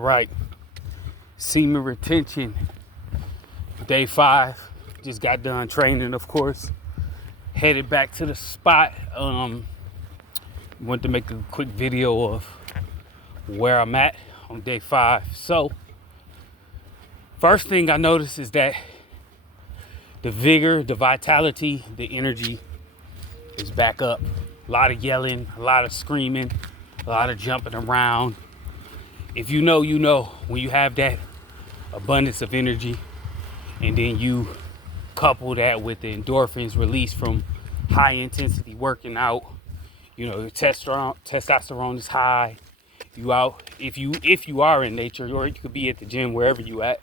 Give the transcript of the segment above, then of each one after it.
All right, semen retention, day 5. Just got done training, of course. Headed back to the spot. Want to make a quick video of where I'm at on day 5. So, first thing I noticed is that the vigor, the vitality, the energy is back up. A lot of yelling, a lot of screaming, a lot of jumping around. If you know, you know, when you have that abundance of energy and then you couple that with the endorphins released from high intensity working out, you know, your testosterone is high. You out, if you are in nature, or you could be at the gym, wherever you at,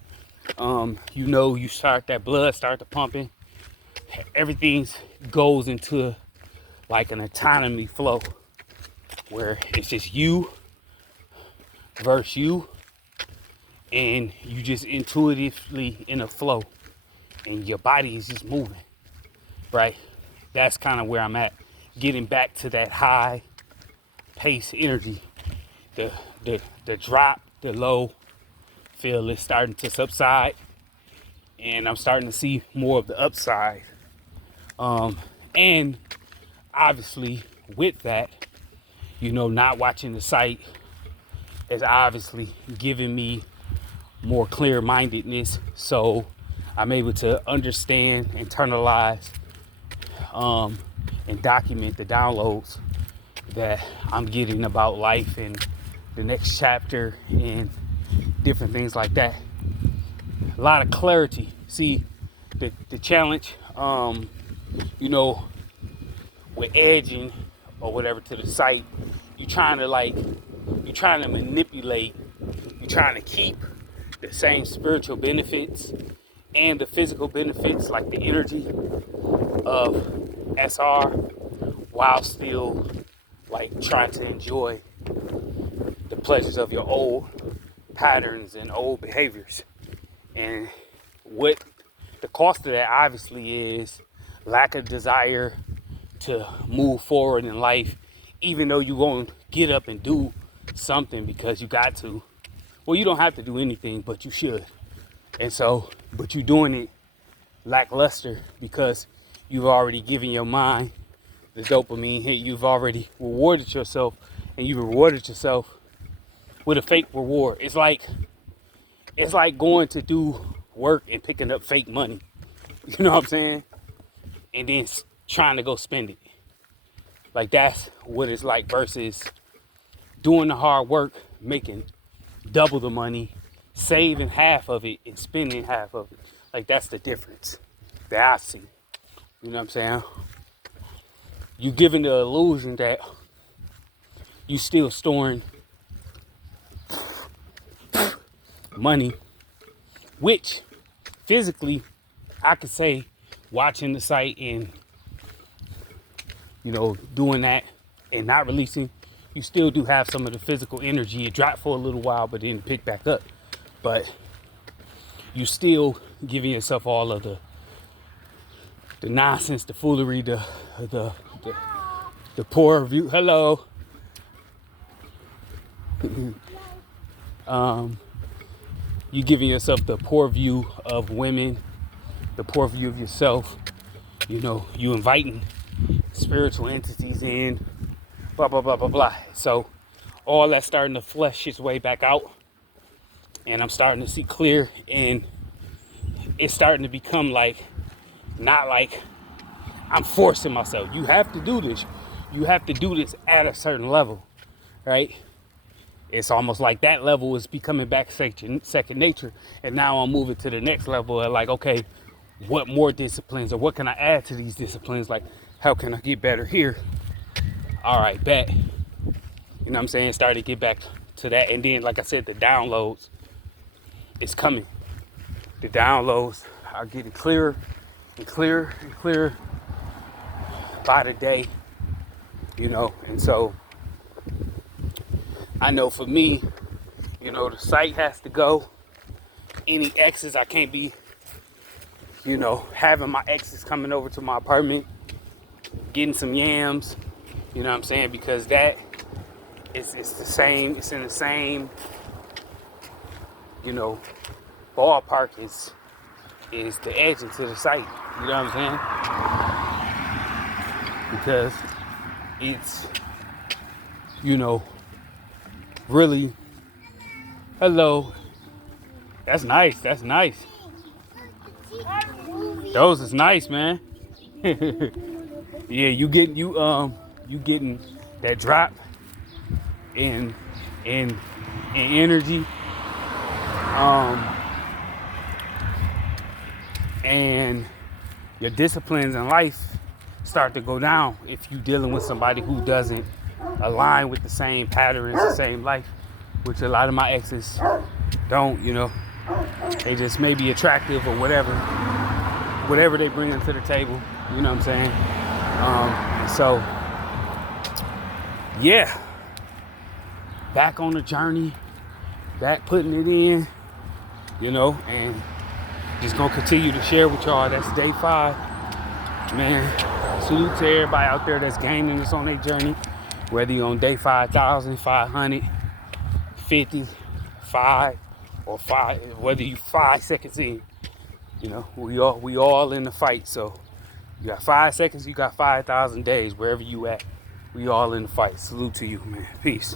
you know, you start that blood start to pumping. Everything goes into like an autonomy flow where it's just you versus you, and you just intuitively in a flow and your body is just moving, right? That's kind of where I'm at, getting back to that high pace energy. The drop, the low feel is starting to subside, and I'm starting to see more of the upside. And obviously with that, you know, not watching the site is obviously giving me more clear-mindedness, so I'm able to understand, internalize, and document the downloads that I'm getting about life and the next chapter and different things like that. A lot of clarity. See, the challenge, you know, with edging or whatever to the site, you're trying to manipulate, you're trying to keep the same spiritual benefits and the physical benefits, like the energy of SR, while still like trying to enjoy the pleasures of your old patterns and old behaviors. And what the cost of that obviously is lack of desire to move forward in life, even though you're going to get up and do something because you got to. Well, you don't have to do anything, but you should. And so, but you're doing it lackluster because you've already given your mind the dopamine hit. You've already rewarded yourself, and you rewarded yourself with a fake reward. It's like going to do work and picking up fake money. You know what I'm saying? And then trying to go spend it. Like, that's what it's like versus doing the hard work, making double the money, saving half of it and spending half of it. Like, that's the difference that I see. You know what I'm saying? You giving the illusion that you still storing money, which physically I could say, watching the site and, you know, doing that and not releasing, you still do have some of the physical energy. It dropped for a little while, but then pick back up. But you still giving yourself all of the nonsense, the foolery, the poor view. Hello. You giving yourself the poor view of women, the poor view of yourself. You know, you inviting spiritual entities in, blah, blah, blah, blah, blah. So all that's starting to flesh its way back out, and I'm starting to see clear, and it's starting to become like, not like I'm forcing myself. You have to do this. You have to do this at a certain level, right? It's almost like that level is becoming back second nature, and now I'm moving to the next level of like, okay, what more disciplines, or what can I add to these disciplines? Like, how can I get better here? All right, bet. You know what I'm saying? Start to get back to that. And then, like I said, the downloads is coming. The downloads are getting clearer and clearer and clearer by the day, you know. And so I know for me, you know, the site has to go. Any exes, I can't be, you know, having my exes coming over to my apartment, getting some yams, you know what I'm saying? Because that it's the same, it's in the same you know, ballpark is the edge into the site. You know what I'm saying? Because it's, you know, really, hello. That's nice. That's nice. Those is nice, man. Yeah, you getting that drop in energy, and your disciplines in life start to go down if you dealing with somebody who doesn't align with the same patterns, the same life, which a lot of my exes don't. You know, they just may be attractive or whatever they bring to the table. You know what I'm saying? So yeah, back on the journey, back putting it in, you know, and just gonna continue to share with y'all. That's day 5, man. Salute to everybody out there that's gaining us on their journey, whether you're on day 5,000, 550, 5 or 5, whether you 5 seconds in. You know, we all in the fight. So you got 5 seconds, you got 5,000 days, wherever you at. We all in the fight. Salute to you, man. Peace.